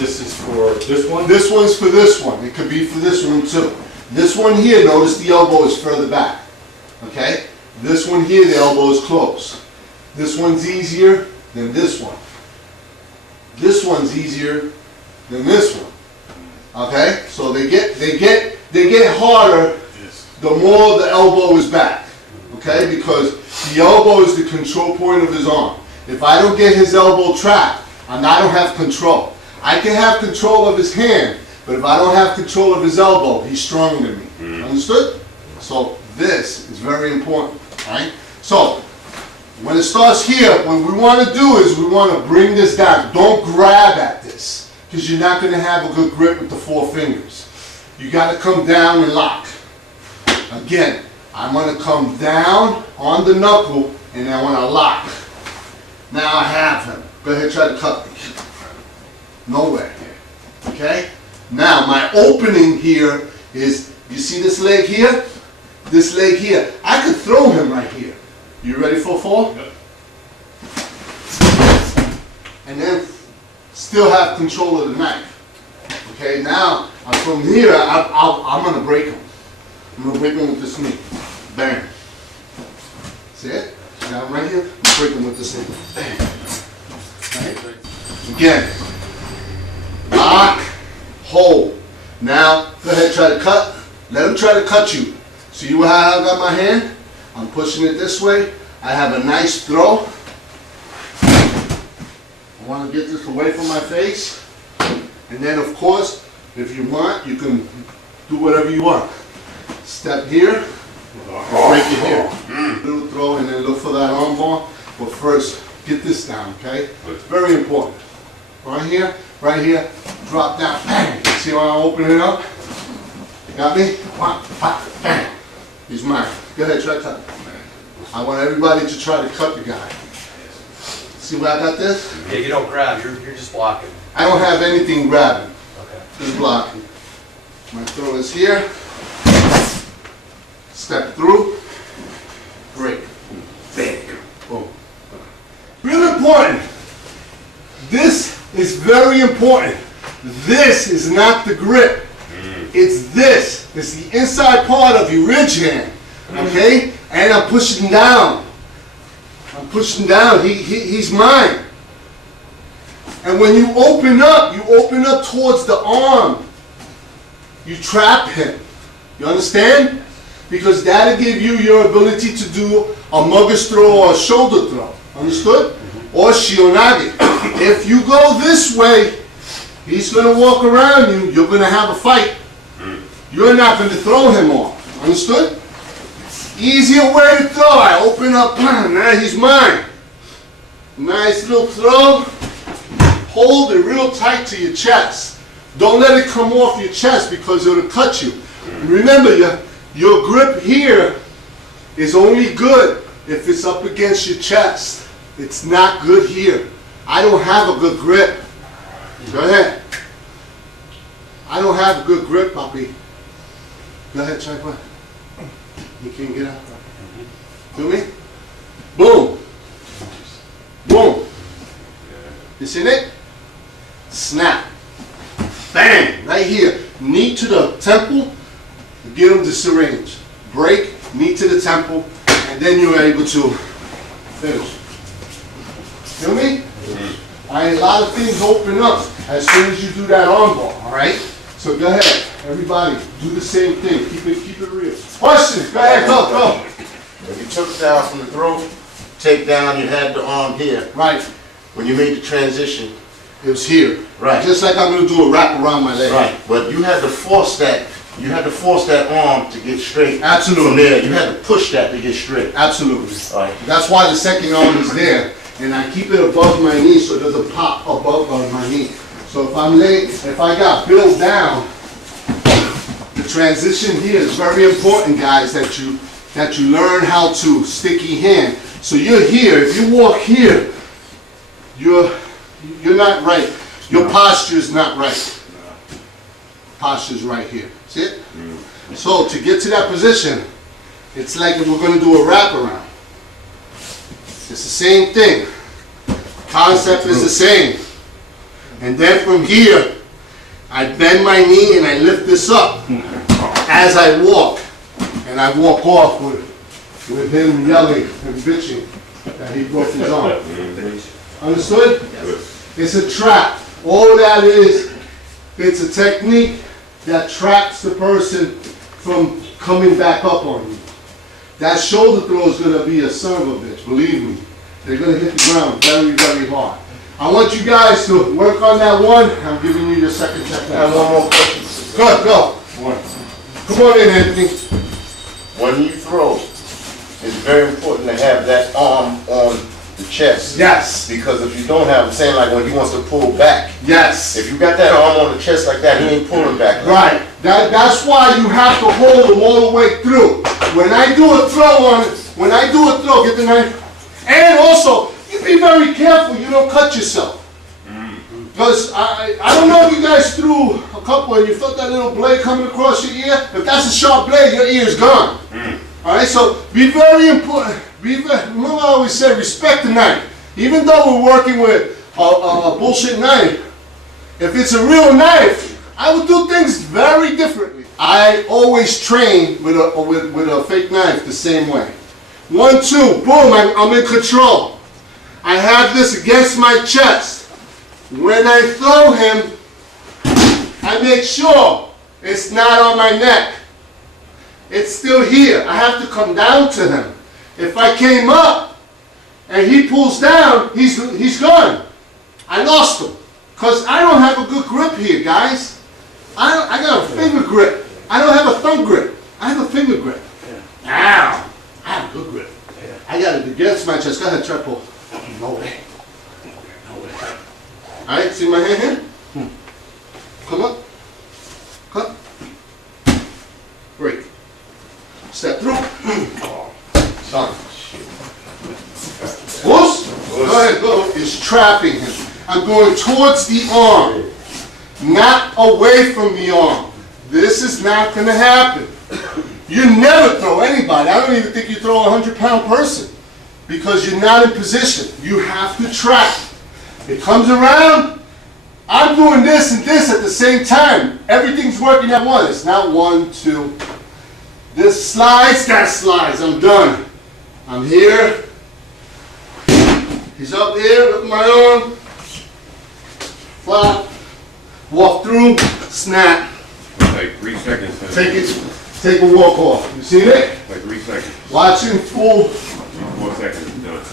This is for this one? This one's for this one. It could be for this one too. This one here, notice the elbow is further back. Okay? This one here, the elbow is close. This one's easier than this one. This one's easier than this one. Okay? So they get harder the more the elbow is back. Okay? Because the elbow is the control point of his arm. If I don't get his elbow trapped, I don't have control. I can have control of his hand, but if I don't have control of his elbow, he's stronger than me. Understood? So this is very important. Right? So when it starts here, what we want to do is we want to bring this down. Don't grab at this, because you're not going to have a good grip with the 4 fingers. You got to come down and lock. Again, I'm going to come down on the knuckle, and I want to lock. Now I have him. Go ahead, try to cut me. Nowhere. Okay? Now my opening here is, you see this leg here? This leg here. I could throw him right here. You ready for a fall? Yep. And then still have control of the knife. Okay, now from here, I'm going to break him. I'm going to break him with this knee. Bam. See it? Now I'm right here, I'm break him with this knee. Bam. Right? Again. Lock, hold. Now, go ahead, try to cut. Let him try to cut you. See how I got my hand? I'm pushing it this way. I have a nice throw. I want to get this away from my face. And then, of course, if you want, you can do whatever you want. Step here, break it here. Little throw, and then look for that arm bar. But first, get this down, okay? It's very important. Right here, drop down, bang. See how I open it up? Got me? One, bang. He's mine. Go ahead, try to cut. I want everybody to try to cut the guy. See where I got this? Yeah, you don't grab, you're just blocking. I don't have anything grabbing. Okay. Just blocking. My throw is here. Step through. Break. Bang. Boom. Real important. This is very important. This is not the grip. It's this. It's the inside part of your ridge hand. Okay? And I'm pushing down. I'm pushing down. He's mine. And when you open up towards the arm. You trap him. You understand? Because that'll give you your ability to do a mugger's throw or a shoulder throw. Understood? Or shionage. If you go this way, he's going to walk around you. You're going to have a fight. You're not going to throw him off. Understood? Easier way to throw. I open up. Now he's mine. Nice little throw. Hold it real tight to your chest. Don't let it come off your chest because it'll cut you. Remember, your grip here is only good if it's up against your chest. It's not good here. I don't have a good grip. Go ahead. I don't have a good grip, puppy. Go ahead, try one. You can't get out. Feel me? Boom. Boom. You seen it? Snap. Bang. Right here. Knee to the temple. Get him disarranged. Break. Knee to the temple. And then you're able to finish. Feel me? A lot of things open up as soon as you do that arm bar. Alright? So go ahead. Everybody, do the same thing. Keep it real. Questions? Go ahead, go. When you took down from the throat, take down, you had the arm here. Right. When you made the transition, it was here. Right. Just like I'm going to do a wrap around my leg. Right. But you had to force that. You had to force that arm to get straight. Absolutely. From there, you had to push that to get straight. Absolutely. All right. That's why the second arm is there. And I keep it above my knee so it doesn't pop above my knee. So if I got built down, the transition here is very important, guys, that you learn how to sticky hand. So you're here. If you walk here, you're not right. Your posture is not right. Posture is right here. See it? So to get to that position, it's like if we're going to do a wraparound. It's the same thing. Concept is the same. And then from here, I bend my knee and I lift this up as I walk. And I walk off with him yelling and bitching that he broke his arm. Understood? It's a trap. All that is, it's a technique that traps the person from coming back up on you. That shoulder throw is going to be a son of a bitch, believe me. They're going to hit the ground very, very hard. I want you guys to work on that one. I'm giving you your second technique. I have one more question. Go. Come on in, Anthony. When you throw, it's very important to have that arm on the chest. Yes. Because if you don't have, I'm saying like when he wants to pull back, Yes. if you got that arm on the chest like that, he ain't pulling back. Right. That's why you have to hold them all the way through. When I do a throw, get the knife. And also, you be very careful you don't cut yourself. Because I don't know if you guys threw a couple and you felt that little blade coming across your ear. If that's a sharp blade, your ear's gone. Alright, so be very important. Remember I always say respect the knife. Even though we're working with a bullshit knife, if it's a real knife, I would do things very differently. I always train with a fake knife the same way. 1, 2, boom, I'm in control. I have this against my chest. When I throw him, I make sure it's not on my neck. It's still here. I have to come down to him. If I came up and he pulls down, he's gone. I lost him. Because I don't have a good grip here, guys. I got a finger grip. I don't have a thumb grip. I have a finger grip. Ow! I have a good grip. I got it against my chest. Go ahead, try pull. No way. Alright, see my hand here? Come up. Cut. Break. Step through. Done. Whoosh. Go ahead, go. It's trapping him. I'm going towards the arm, not away from the arm. This is not going to happen. You never throw anybody. I don't even think you throw a 100-pound person because you're not in position. You have to trap. It comes around. I'm doing this and this at the same time. Everything's working at once. It's not 1, 2. This slides, that slides. I'm done. I'm here. He's up here. Look at my arm. Flop. Walk through. Snap. Like 3 seconds. Take a walk off. You seen it? Like 3 seconds. Watching full 4 seconds. Done.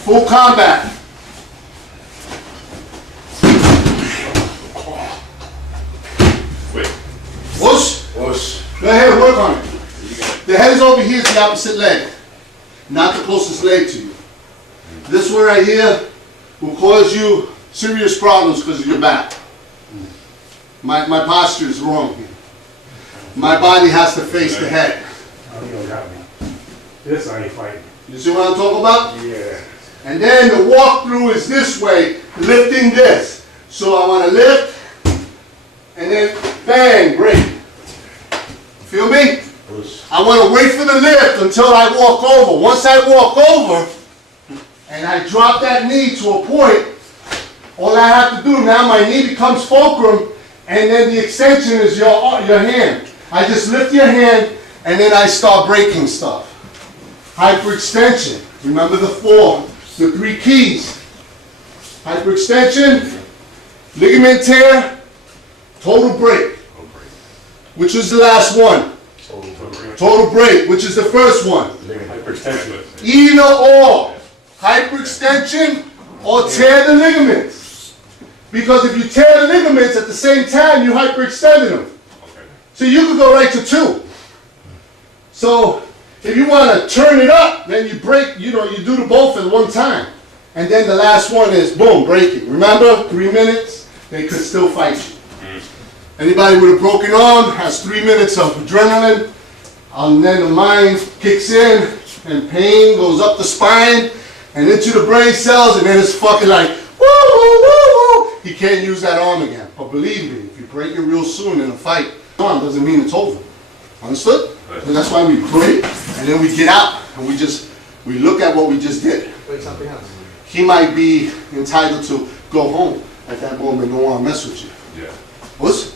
full combat. Wait. Whoosh. Whoosh. Go ahead, work on it. The head is over here, it's the opposite leg. Not the closest leg to you. This one right here will cause you serious problems because of your back. My posture is wrong here. My body has to face the head. Oh, you don't got me. This I ain't fighting. You see what I'm talking about? Yeah. And then the walkthrough is this way, lifting this. So I want to lift, and then bang, break. Feel me? I want to wait for the lift until I walk over. Once I walk over, and I drop that knee to a point, all I have to do now, my knee becomes fulcrum, and then the extension is your hand. I just lift your hand, and then I start breaking stuff. Hyperextension. Remember the 3 keys. Hyperextension, ligament tear, total break, which was the last one. Total break, which is the first one. Hyperextension. Either or. Hyperextension or tear the ligaments. Because if you tear the ligaments at the same time, you hyperextended them. Okay. So you could go right to 2. So if you want to turn it up, then you break, you do the both at one time. And then the last one is, boom, breaking. Remember, 3 minutes, they could still fight you. Anybody with a broken arm has 3 minutes of adrenaline, and then the mind kicks in, and pain goes up the spine, and into the brain cells, and then it's fucking like, woo, woo, woo, woo. He can't use that arm again. But believe me, if you break it real soon in a fight, arm doesn't mean it's over. Understood? And that's why we break, and then we get out, and we look at what we just did. Wait, something else. He might be entitled to go home at that moment don't want to mess with you. Yeah. What's